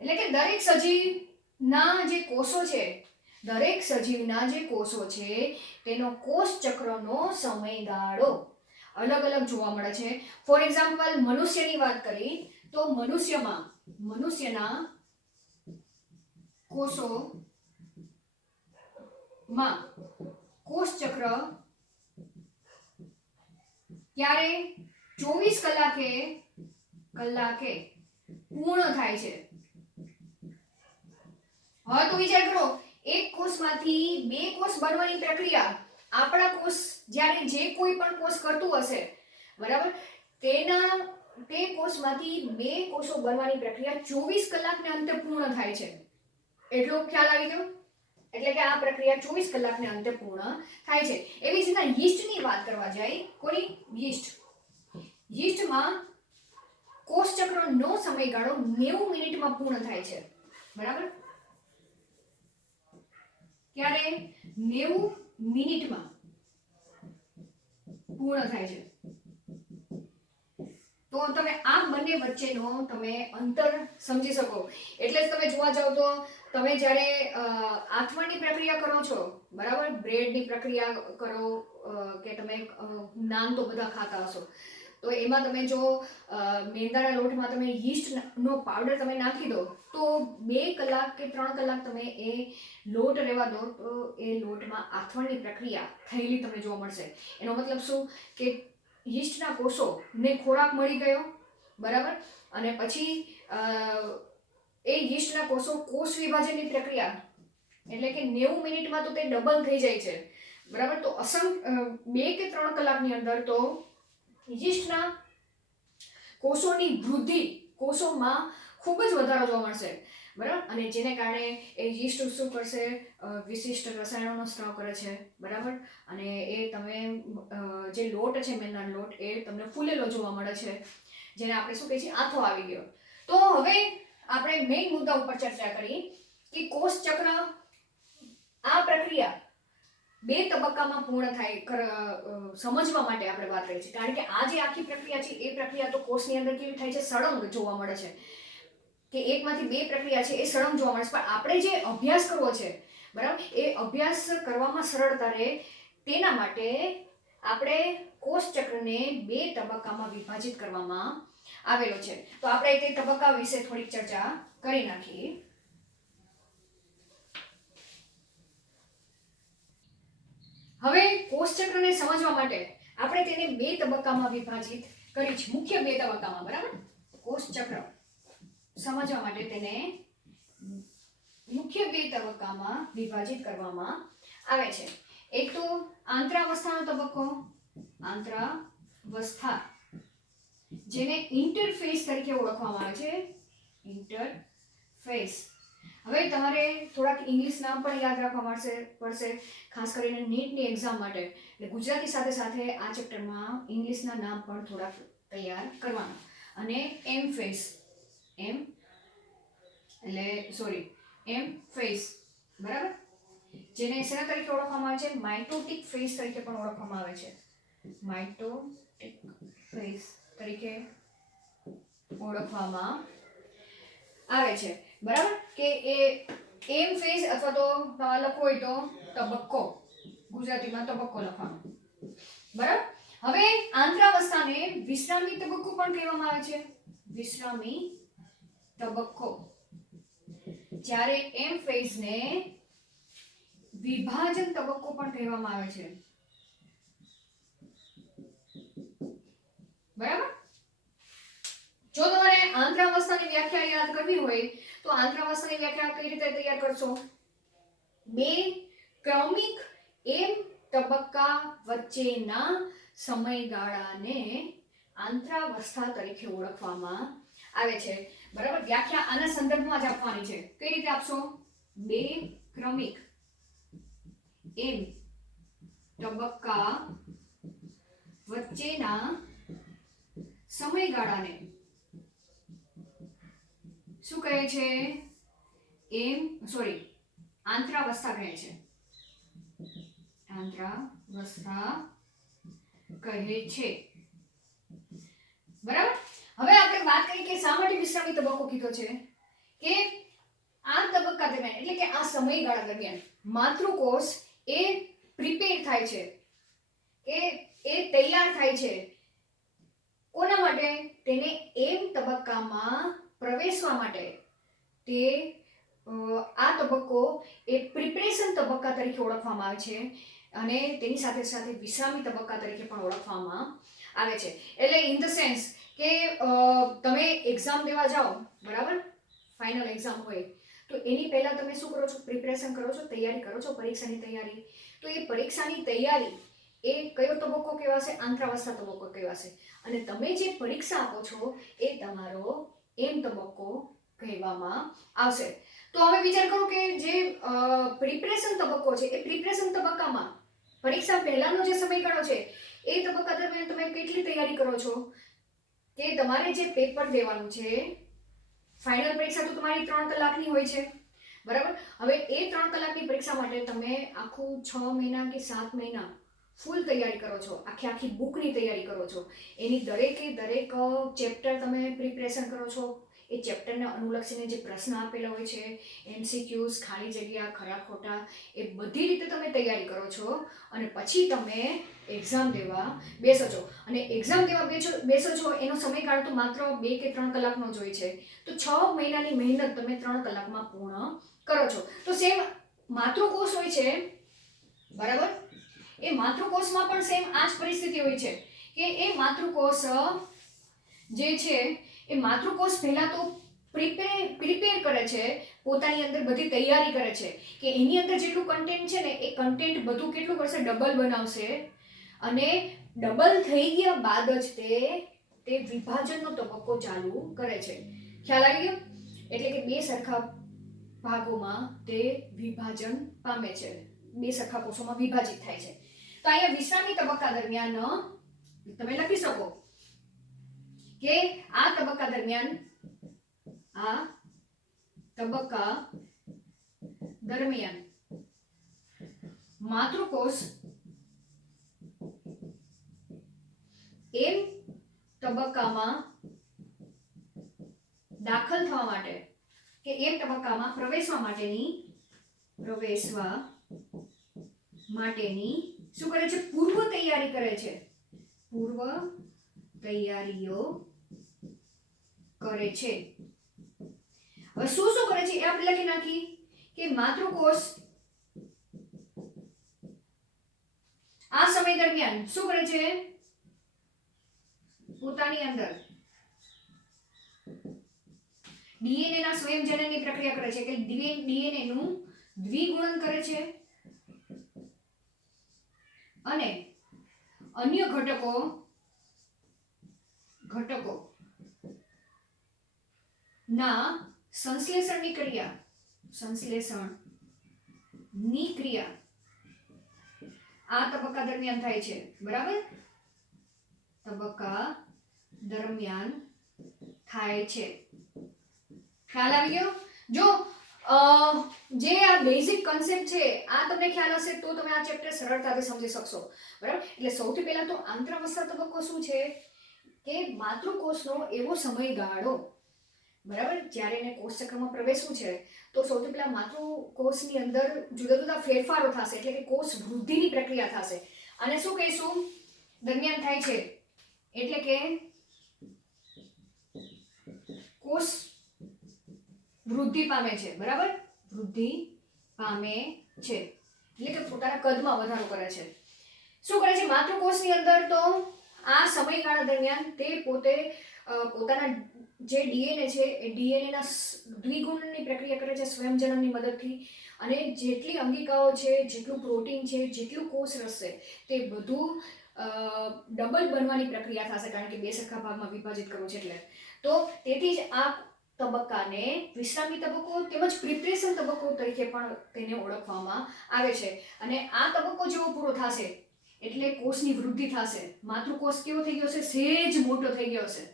એટલે કે દરેક સજીવના જે કોષો છે તેનો કોષચક્રનો સમયગાળો અલગ અલગ જોવા મળે છે. ફોર એક્ઝામ્પલ મનુષ્યની વાત કરી તો મનુષ્યના કોષોમાં કોષચક્ર ક્યારે 24 કલાકે પૂર્ણ થાય છે. હવે તો વિચાર કરો એક કોષમાંથી બે કોષ બનવાની પ્રક્રિયા આપણા કોષ જ્યારે જે કોઈ પણ કોષ કરતું હશે બરાબર તે કોષમાંથી બે કોષો બનવાની પ્રક્રિયા 24 કલાકને અંતે પૂર્ણ થાય છે. એટલો ખ્યાલ આવી ગયો. એટલે કે આ પ્રક્રિયા 24 કલાકને અંતે પૂર્ણ થાય છે. એવી જ રીતના યીસ્ટની વાત કરવા જાય કોની યીસ્ટમાં કોષચક્રનો સમયગાળો 90 મિનિટમાં પૂર્ણ થાય છે. બરાબર. ક્યારે 90 મિનિટમાં પૂર્ણ થાય છે. તો તમે આ બંને વચ્ચેનો તમે અંતર સમજી શકો. એટલે જ તમે જોવા જાવ તો તમે જ્યારે આથમણની પ્રક્રિયા કરો છો બરાબર બ્રેડની પ્રક્રિયા કરો કે તમે નાન તો બધા ખાતા હશો તો એમાં તમે જો મેંદાના લોટમાં તમે યીસ્ટનો પાવડર તમે નાખી દો તો 2 કલાક કે 3 કલાક તમે એ લોટ રહેવા દો તો એ લોટમાં આથમણની પ્રક્રિયા થયેલી તમને જોવા મળશે. એનો મતલબ શું કે યીસ્ટના કોષોને ખોરાક મળી ગયો બરાબર અને પછી એ યીસ્ટના કોષ વિભાજનની પ્રક્રિયા એટલે કે 90 મિનિટમાં તો તે ડબલ થઈ જાય છે બરાબર. તો 2 કે 3 કલાકની અંદર તો યીસ્ટના કોષોની વૃદ્ધિ કોષોમાં ખૂબ જ વધારો જોવા મળશે બરાબર. અને જેને કારણે એ યીસ્ટ શું કરશે વિશિષ્ટ રસાયણોનો સ્ત્રાવ કરે છે બરાબર. અને એ તમે જે લોટ છે મેંદાનો લોટ એ તમને ફૂલેલો જોવા મળે છે જેને આપણે શું કહીએ છીએ આથો આવી ગયો. તો હવે આપણે મેઇન મુદ્દા ઉપર ચર્ચા કરી કે કોષચક્ર આ પ્રક્રિયા 2 તબક્કામાં પૂર્ણ થાય સમજવા માટે આપણે વાત કરી છે. કારણ કે આ જે આખી પ્રક્રિયા છે એ પ્રક્રિયા તો કોષની અંદર કેવી થાય છે સળંગ જોવા મળે છે કે એકમાંથી 2 પ્રક્રિયા છે એ સળંગ જોવા મળે છે. પણ આપણે જે અભ્યાસ કરવો છે બરાબર એ અભ્યાસ કરવામાં સરળતા રહે તેના માટે આપણે કોષચક્રને 2 તબક્કામાં વિભાજિત કરવામાં આવેલો છે. તો આપણે તે તબક્કા વિશે થોડીક ચર્ચા કરી નાખીએ. હવે કોષચક્રને સમજવા માટે આપણે તેને 2 તબક્કામાં વિભાજિત કરી છે. મુખ્ય 2 તબક્કામાં બરાબર. કોષચક્ર સમજવા માટે તેને મુખ્ય 2 તબક્કામાં વિભાજિત કરવામાં આવે છે. એક તો આંતરાવસ્થાનો તબક્કો આંતરાવસ્થા જેને ઇન્ટરફેસ તરીકે ઓળખવામાં આવે છે ઇન્ટરફેસ. હવે તમારે થોડાક ઇંગ્લિશ નામ પણ યાદ રાખવા પડશે ખાસ કરીને નીટની એક્ઝામ માટે. એટલે ગુજરાતી સાથે સાથે આ ચેપ્ટરમાં ઇંગ્લિશના નામ પણ થોડાક તૈયાર કરવાના. અને એમ ફેસ બરાબર જેને શેના તરીકે ઓળખવામાં આવે છે માઇટોટિક ફેસ તરીકે પણ ઓળખવામાં આવે છે. માઇટોટિક ફેસ તરીકે ઓળખવામાં આવે છે બરાબર. કે એ એમ ફેઝ અથવા તો લખવું હોય તો તબક્કો ગુજરાતીમાં તબક્કો લખવાનો બરાબર. હવે આંતરાવસ્થાને વિશ્રામી તબક્કો પણ કહેવામાં આવે છે. વિશ્રામી તબક્કો જ્યારે એમ ફેઝને વિભાજન તબક્કો પણ કહેવામાં આવે છે. બરાબર? જો તમારે આંતરાવસ્થાની વ્યાખ્યા યાદ કરવી હોય તો આંતરાવસ્થાની વ્યાખ્યા કઈ રીતે તૈયાર કરશો? બે ક્રમિક એમ તબક્કા વચ્ચેના સમયગાળાને આંતરાવસ્થા તરીકે ઓળખવામાં આવે છે. બરાબર? વ્યાખ્યા આના સંદર્ભમાં જ આપવાની છે. કઈ રીતે આપશો? બે ક્રમિક એમ તબક્કા વચ્ચેના સમયગાળાને શું કહે છે? આંતરાવસ્થા કહે છે. આંતરાવસ્થા કહે છે. બરાબર? હવે આપણે વાત કરી કે શા માટે વિશ્રામી તબક્કો કીધો છે? કે આ તબક્કા દરમિયાન એટલે કે આ સમયગાળા દરમિયાન માતૃકોષ એ પ્રિપેર થાય છે, એ તૈયાર થાય છે. કોના માટે? તેને એમ તબક્કામાં પ્રવેશવા માટે. તે આ તબક્કો એ પ્રિપરેશન તબક્કા તરીકે ઓળખવામાં આવે છે અને તેની સાથે સાથે વિશ્રામી તબક્કા તરીકે પણ ઓળખવામાં આવે છે. એટલે ઇન ધ સેન્સ કે તમે એક્ઝામ દેવા જાઓ, બરાબર, ફાઇનલ એક્ઝામ હોય તો એની પહેલા તમે શું કરો છો? પ્રિપરેશન કરો છો, તૈયારી કરો છો, પરીક્ષાની તૈયારી. તો એ પરીક્ષાની તૈયારી એ કયો તબક્કો કહેવાશે? આંતરાવસ્થા તબક્કો કહેવાશે. અને તમે જે પરીક્ષા આપો છો એ તમારો એમ તબક્કો કહેવામાં આવશે. તો હવે વિચાર કરો કે જે પ્રિપરેશન તબક્કો છે એ પ્રિપરેશન તબક્કામાં પરીક્ષા પહેલાનો જે સમયગાળો છે એ તબક્કા દરમિયાન તમે કેટલી તૈયારી કરો છો? કે તમારે જે પેપર દેવાનું છે, ફાઇનલ પરીક્ષા તો તમારી 3 કલાકની હોય છે, બરાબર? હવે એ 3 કલાકની પરીક્ષા માટે તમે આખું 6 મહિના કે 7 મહિના ફૂલ તૈયારી કરો છો, આખી બુકની તૈયારી કરો છો, એની દરેકે દરેક ચેપ્ટર તમે પ્રિપરેશન કરો છો. એ ચેપ્ટરને અનુલક્ષીને જે પ્રશ્ન આપેલા હોય છે, MCQs, ખાલી જગ્યા, ખરા ખોટા, એ બધી રીતે તમે તૈયારી કરો છો અને પછી તમે એક્ઝામ દેવા બેસો છો. અને એક્ઝામ દેવા બેસો છો એનો સમયગાળો તો માત્ર 2 કે 3 કલાકનો જ હોય છે. તો 6 મહિનાની મહેનત તમે 3 કલાકમાં પૂર્ણ કરો છો. તો સેમ માતૃકોષ હોય છે, બરાબર? એ માતૃકોષમાં પણ સેમ આ જ પરિસ્થિતિ હોય છે કે એ માતૃકોષ જે છે એ માતૃકોષ પહેલા તો પ્રિપેર કરે છે, પોતાની અંદર બધી તૈયારી કરે છે કે એની અંદર જેટલું કન્ટેન્ટ છે ને એ કન્ટેન્ટ બધું કેટલું કરશે? ડબલ બનાવશે. અને ડબલ થઈ ગયા બાદ જ તે વિભાજનનો તબક્કો ચાલુ કરે છે. ખ્યાલ આવી ગયો? એટલે કે બે સરખા ભાગોમાં તે વિભાજન પામે છે, બે સરખા કોષોમાં વિભાજિત થાય છે. તો અહીંયા વિશ્રામી તબક્કા દરમિયાન તમે લખી શકો કે આ તબક્કા દરમિયાન માતૃકોષ એમ તબક્કામાં દાખલ થવા માટે કે એમ તબક્કામાં પ્રવેશવા માટેની શું કરે છે? પૂર્વ તૈયારી કરે છે. પૂર્વ તૈયારીઓ કરે છે. હવે શું કરે છે એ આપણે લખી નાખી કે માતૃકોષ આ સમય દરમિયાન શું કરે છે? પોતાની અંદર ડીએનએ ના સ્વયંજનનની પ્રક્રિયા કરે છે કે ડીએનએ નું દ્વિગુણન કરે છે અને અન્ય ઘટકો ના સંશ્લેષણની ક્રિયા આ તબક્કા દરમિયાન થાય છે. બરાબર? તબક્કા દરમિયાન થાય છે. ખ્યાલ આવી ગયો? જો જે આ બેઝિક કન્સેપ્ટ છે આ તમને ખ્યાલ હશે તો તમે આ ચેપ્ટર સરળતાથી સમજી શકશો. બરાબર? એટલે સૌથી પહેલા તો આંતરાવસ્થા તબક્કો શું છે કે માતૃકોષનો એવો સમયગાળો, બરાબર, જ્યારે એને કોષચક્રમાં પ્રવેશવું છે તો સૌથી પહેલા માતૃકોષની અંદર જુદા જુદા ફેરફારો થશે, એટલે કે કોષ વૃદ્ધિની પ્રક્રિયા થશે. અને શું કહીશું? દરમિયાન થાય છે એટલે કે કોષ વૃદ્ધિ પામે છે. બરાબર? વૃદ્ધિ પામે છે, એટલે કે પોતાના કદમાં વધારો કરે છે. શું કરે છે માતૃકોષની અંદર? તો આ સમયગાળા દરમિયાન તે પોતે પોતાના જે ડીએનએ છે એ ડીએનએના દ્વિગુણનની પ્રક્રિયા કરે છે સ્વયંજનનની મદદથી, અને જેટલી અંગિકાઓ છે, જેટલું પ્રોટીન છે, જેટલું કોષરસ છે, તે બધું ડબલ બનવાની પ્રક્રિયા થશે, કારણ કે બે સરખા ભાગમાં વિભાજિત કરવું છે એટલે. તો તેથી જ આ તબક્કાને વિશ્રામી તબક્કો તેમજ પ્રિપરેશન તબક્કો તરીકે પણ તેને ઓળખવામાં આવે છે. અને આ તબક્કો જેવો પૂરો થશે એટલે કોષની વૃદ્ધિ થશે. માતૃકોષ કેવો થઈ ગયો છે? સહેજ મોટો થઈ ગયો છે,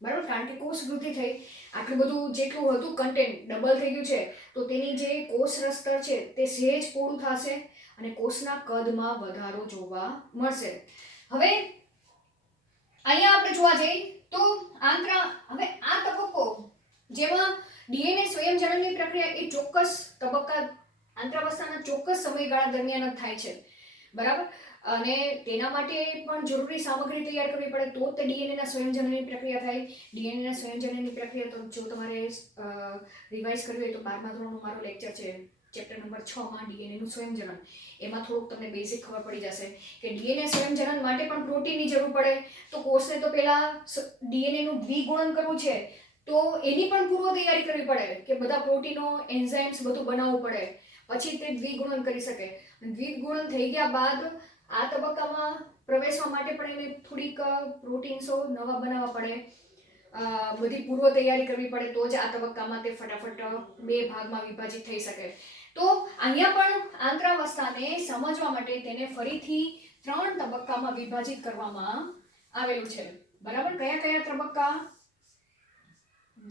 બરાબર, કારણ કે કોષ વૃદ્ધિ થઈ, આટલું બધું જેટલું હતું કન્ટેન્ટ ડબલ થઈ ગયું છે, તો તેની જે કોષરસ સ્તર છે તે સહેજ પોળું થશે અને કોષના કદમાં વધારો જોવા મળશે. હવે અહીંયા આપણે જોવા જઈએ તો હવે આ તબક્કો જેમાં ડીએનએ સ્વયંજનનની પ્રક્રિયા એ ચોક્કસ તબક્કા આંતરાવસ્થાના ચોક્કસ સમયગાળા દરમિયાન જ થાય છે, બરાબર, અને તેના માટે પણ જરૂરી સામગ્રી તૈયાર કરવી પડે તો તે ડીએનએના સ્વયંજનનની પ્રક્રિયા થાય. ડીએનએના સ્વયંજનનની પ્રક્રિયા તો જો તમારે રિવાઇઝ કરવી હોય તો 12મા ધોરણનો મારો લેક્ચર છે ચેપ્ટર નંબર 6માં ડીએનએનું સ્વયંજનન, એમાં થોડુંક તમને બેઝિક ખબર પડી જશે કે ડીએનએ સ્વયંજનન માટે પણ પ્રોટીનની જરૂર પડે, તો કોષને તો પહેલા ડીએનએનું દ્વિગુણન કરવું છે તો એની પણ પૂર્વ તૈયારી કરવી પડે કે બધા પ્રોટીનો એન્ઝાઇમ્સ બધું બનાવવું પડે, પછી તે દ્વિગુણન કરી શકે. દ્વિગુણન થઈ ગયા બાદ આ તબક્કામાં પ્રવેશવા માટે પણ એને થોડીક પ્રોટીન્સો નવા બનાવવા પડે, બધી પૂર્વ તૈયારી કરવી પડે, તો જ આ તબક્કામાં તે ફટાફટ બે ભાગમાં વિભાજિત થઈ શકે. તો અહીંયા પણ આંતરાવસ્થાને સમજવા માટે તેને ફરીથી 3 તબક્કામાં વિભાજિત કરવામાં આવેલું છે, બરાબર. કયા કયા તબક્કા?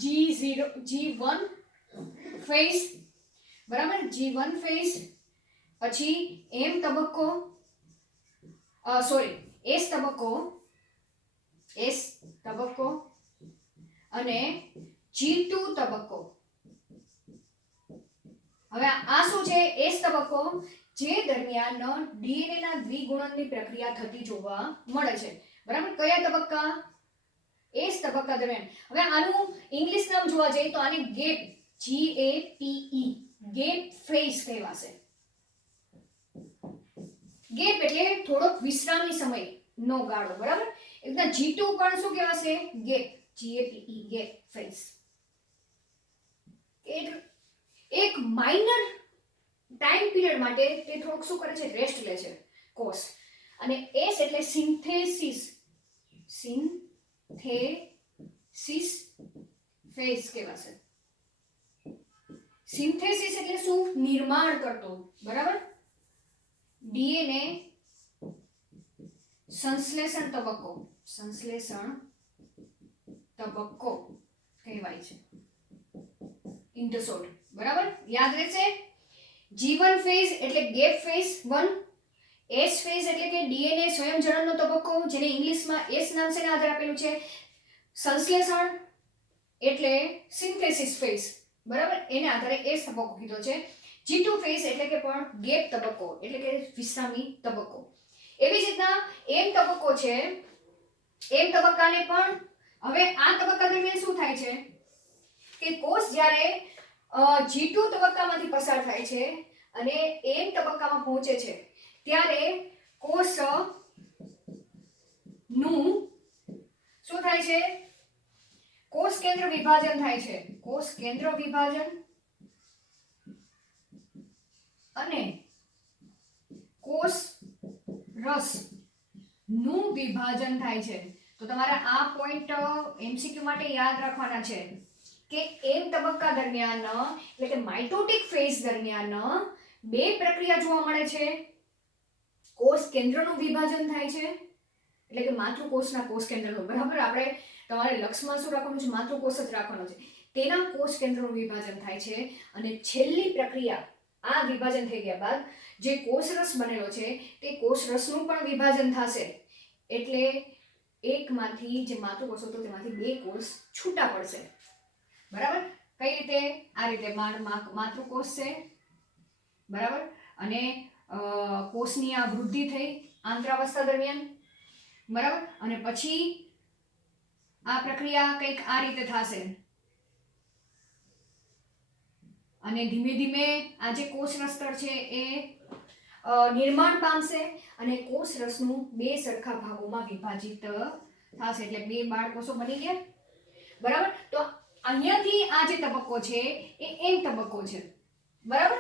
G1 ફેઝ, બરાબર, G1 ફેઝ, પછી S તબક્કો, અને G2 તબક્કો. હવે આ શું છે? S તબક્કો, જે દરમિયાન ડીએનએના દ્વિગુણનની પ્રક્રિયા થતી જોવા મળે છે, બરાબર. કયા તબક્કા? S તબક્કા દરમિયાન. હવે આનું ઇંગ્લિશ નામ જોવા જઈએ તો આને ગેપ, GAPE, ગેપ ફેઝ કહેવાશે. ગેપ એટલે થોડોક વિશ્રામી સમયનો ગાળો, બરાબર. એટલે G2 પણ શું કહેવાશે? Gap, GAPE, gap phase. એક માઇનર ટાઈમ પીરિયડ માટે તે થોડુંક શું કરે છે? રેસ્ટ લે છે કોષ. અને S એટલે સિન્થેસિસ ફેઝ કહેવાશે. સિન્થેસિસ એટલે શું? નિર્માણ કરતો, બરાબર. ડીએનએ સંશ્લેષણ તબક્કો કહેવાય છે, ઇન ધ શોર્ટ, બરાબર. યાદ રહેશે. G1 ફેઝ એટલે ગેપ ફેઝ 1, S ફેઝ એટલે કે ડીએનએ સ્વયંજનનનો તબક્કો, જેને ઇંગ્લિશમાં S નામ છે આધાર આપેલું છે. સંશ્લેષણ એટલે સિન્થેસિસ ફેઝ, બરાબર, એને આધારે S તબક્કો કીધો છે. G2 ફેઝ એટલે કે પણ ગેપ તબક્કો એટલે કે વિશ્રામી તબક્કો. એવી જ રીતના M તબક્કો છે. M તબક્કાને પણ હવે આ તબક્કા દરમિયાન શું થાય છે કે કોષ જ્યારે G2 તબક્કામાંથી પસાર થાય છે અને M તબક્કામાં પહોંચે છે ત્યારે કોષ નું શું થાય છે? કોષ કેન્દ્ર વિભાજન થાય છે. કોષ કેન્દ્ર વિભાજન અને કોષ રસ નું વિભાજન થાય છે. તો તમારે આ પોઈન્ટ MCQ માટે યાદ રાખવાના છે કે M તબક્કા દરમિયાન એટલે કે માઇટોટિક ફેઝ દરમિયાન બે પ્રક્રિયા જોવા મળે છે. કોષ કેન્દ્રનું વિભાજન થાય છે એટલે કે માતૃકોષના કોષ કેન્દ્રનું, બરાબર. આપણે તમારે લક્ષમાં શું રાખવાનું છે? માતૃકોષ જ રાખવાનો છે. તેના કોષ કેન્દ્રનું વિભાજન થાય છે અને છેલ્લી પ્રક્રિયા આ વિભાજન થઈ ગયા બાદ જે કોષરસ બનેલો છે તે કોષરસનું પણ વિભાજન થશે, એટલે એકમાંથી જે માતૃકોષ હતો તેમાંથી બે કોષ છૂટા પડશે, બરાબર. કઈ રીતે? આ રીતે માતૃકોષ છે, બરાબર, અને કોષની આ વૃદ્ધિ થઈ આંતરાવસ્થા દરમિયાન, બરાબર, અને પછી આ પ્રક્રિયા કંઈક આ રીતે થશે. અને ધીમે ધીમે આ જે કોષરસ સ્તર છે એ નિર્માણ પામશે અને કોષરસનું બે સરખા ભાગોમાં વિભાજિત થશે, એટલે બે બાળકોષો બની ગયા. બરાબર. તો અહીંયાથી આ જે તબક્કો છે એ એમ તબક્કો છે. બરાબર.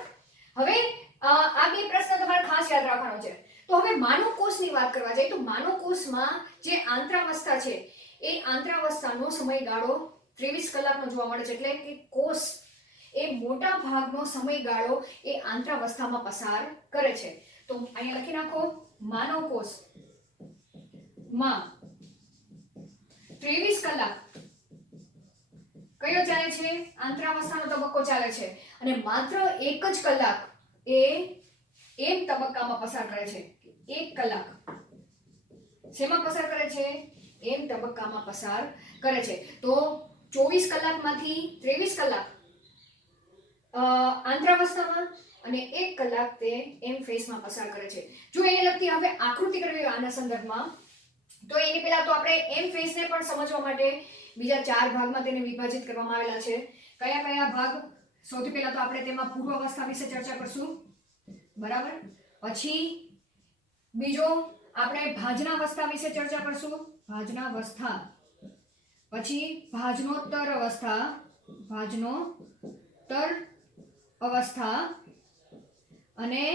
હવે આ બે પ્રશ્ન તમારે ખાસ યાદ રાખવાનો છે. તો હવે માનવ કોષની વાત કરવા જઈએ તો માનવ કોષમાં જે આંતરાવસ્થા છે એ આંતરાવસ્થાનો સમયગાળો 23 કલાકનો જોવા મળે છે, એટલે કે કોષ એ મોટા ભાગનો સમયગાળો એ આંતરાવસ્થામાં પસાર કરે છે. તો અહીંયા લખી નાખો, માનવ કોષમાં 23 કલાક કયો ચાલે છે? આંતરાવસ્થાનો તબક્કો ચાલે છે, અને માત્ર 1 જ કલાક એ એમ તબક્કામાં પસાર કરે છે. 1 કલાક શેમાં પસાર કરે છે? એમ તબક્કામાં પસાર કરે છે. તો 24 કલાકમાંથી 23 કલાક આંતરાવસ્થામાં અને 1 કલાક તે એમ ફેઝમાં પસાર કરે છે. જો એને લગતી હવે આકૃતિ કરવી આના સંદર્ભમાં, તો એની પહેલા તો આપણે એમ ફેઝને પણ સમજવા માટે બીજા 4 ભાગમાં તેને વિભાજિત કરવામાં આવેલા છે. કયા કયા ભાગ? સૌથી પહેલા તો આપણે તેમાં પૂર્વાવસ્થા વિશે ચર્ચા કરશું. બરાબર. પછી બીજો આપણે ભાજનાવસ્થા વિશે ચર્ચા કરશું, ભાજનાવસ્થા. પછી ભાજનોત્તર અવસ્થા, ભાજનોત્તર અવસ્થા, અને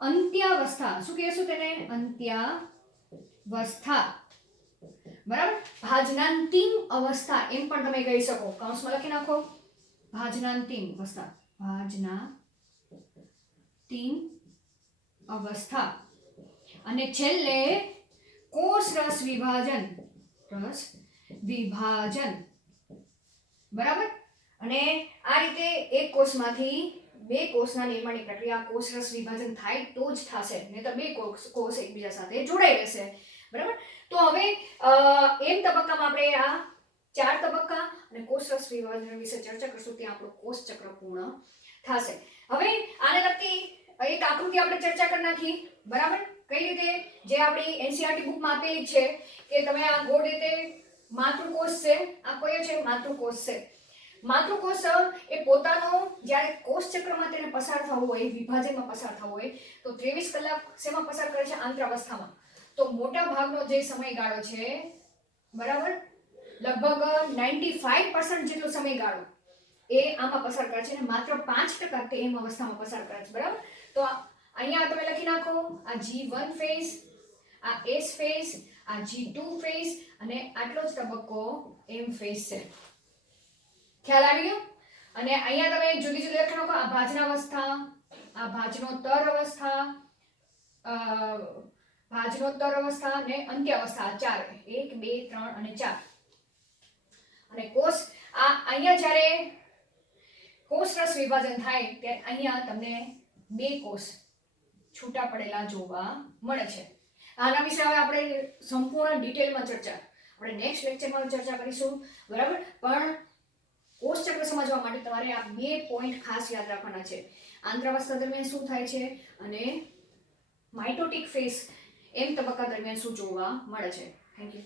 અંત્યાવસ્થા. શું કહેશું તેને? અંત્યાવસ્થા. બરાબર. ભાજનાંતિમ અવસ્થા એમ પણ તમે કહી શકો, કૌંસમાં લખી નાખો, ભાજનાંતિમ અવસ્થા, ભાજનાંતિમ અવસ્થા. અને છેલ્લે કોષ રસ વિભાજન, રસ વિભાજન. બરાબર. અને આ રીતે એક કોષમાંથી બે કોષના નિર્માણની પ્રક્રિયા કોષ રસ વિભાજન થાય તો જ થશે, નહીં તો બે કોષ એકબીજા સાથે જોડાઈ રહેશે. બરાબર. તો હવે એમ તબક્કામાં આપણે આ 4 તબક્કા અને કોષ રસ વિભાજન વિશે ચર્ચા કરશું, ત્યાં આપણું કોષ ચક્ર પૂર્ણ થશે. હવે આને લગતી એક આકૃતિ આપણે ચર્ચા કરી નાખી. બરાબર. કઈ રીતે? જે આપણી એનસીઈઆરટી બુકમાં આપેલી છે કે તમે આ ગોળ રીતે માતૃકોષ છે, આ કયો છે? માતૃકોષ છે. માતૃકોષ એ પોતાનો જ્યારે કોષ ચક્રમાં તેને પસાર થવું હોય, વિભાજનમાં પસાર થવું હોય, તો 23 કલાક શેમાં પસાર કરે છે? આંતરાવસ્થામાં. તો મોટા ભાગનો જે સમયગાળો છે, બરાબર, લગભગ 95% જેટલો સમયગાળો એ આમાં પસાર કરે છે, અને માત્ર 5% તે એમ અવસ્થામાં પસાર કરે છે. બરાબર. તો અહીંયા તમે લખી નાખો, આ G1 ફેઝ, આ S ફેઝ, આ G2 ફેઝ, અને આટલો જ તબક્કો એમ ફેઝ છે. ખ્યાલ આવી ગયો? અને અહીંયા તમે જુદી જુદી લખી નાખો, આ ભાજનાવસ્થા, આ ભાજનોત્તર અવસ્થા, ભાજનોત્તર અવસ્થા અને અંત્યાવસ્થા. 4, 1, 2, 3 અને 4. અને કોષ અહીંયા જ્યારે કોષ રસ વિભાજન થાય ત્યારે અહીંયા તમને 2 કોષ છૂટા પડેલા જોવા મળે છે. આના વિશે હવે આપણે સંપૂર્ણ ડિટેલમાં આપણે નેક્સ્ટ લેક્ચરમાં ચર્ચા કરીશું. બરાબર. પણ કોષ ચક્ર સમજવા માટે તમારે આ 2 પોઈન્ટ ખાસ યાદ રાખવાના છે. આંતરાવસ્થા દરમિયાન શું થાય છે અને માઇટોટિક ફેઝ એમ તબક્કા દરમિયાન શું જોવા મળે છે. Thank you.